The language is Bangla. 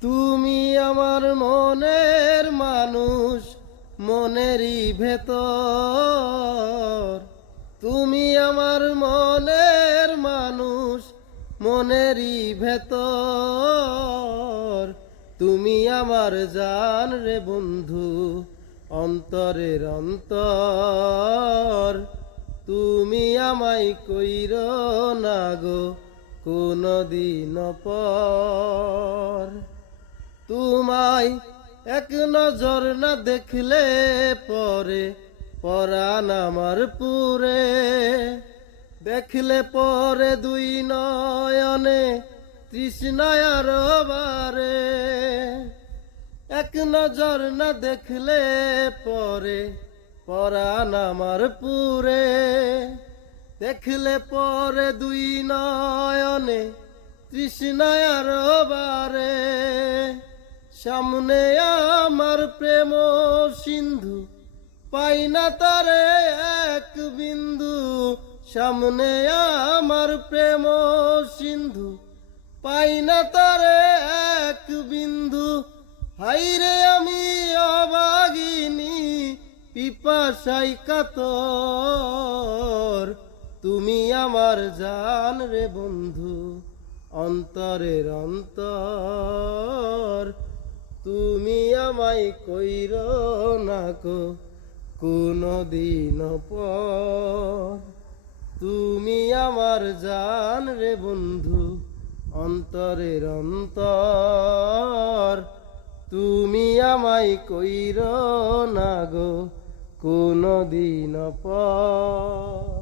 তুমি আমার মনের মানুষ, মনেরই ভেতর। তুমি আমার মনের মানুষ, মনেরই ভেতর। তুমি আমার জান রে বন্ধু, অন্তরের অন্তর। তুমি আমায় কইরো না গো কোনদিন পর। তোমায় এক নজর না দেখলে পরে পরাণ আমার পুরে। দেখলে পরে দুই নয়নে তৃষ্ণায় আরো বারে। এক নজর না দেখলে পরে পরাণ আমার পুরে। দেখলে পরে দুই নয়নে তৃষ্ণায় আরো বারে। সামনে আমার প্রেম সিন্ধু, পাই না তারে এক বিন্দু। সামনে আমার প্রেম সিন্ধু, পাই না তারে এক বিন্দু। হাইরে আমি অভাগিনী, পিপাসাই কাতর। তুমি আমার জান রে বন্ধু, অন্তরের অন্তর। তুমি আমায় কইরো না কো কোনদিন পর। তুমি আমার জান রে বন্ধু, অন্তরের অন্তর। তুমি আমায় কইরো না গো কোনদিন পর।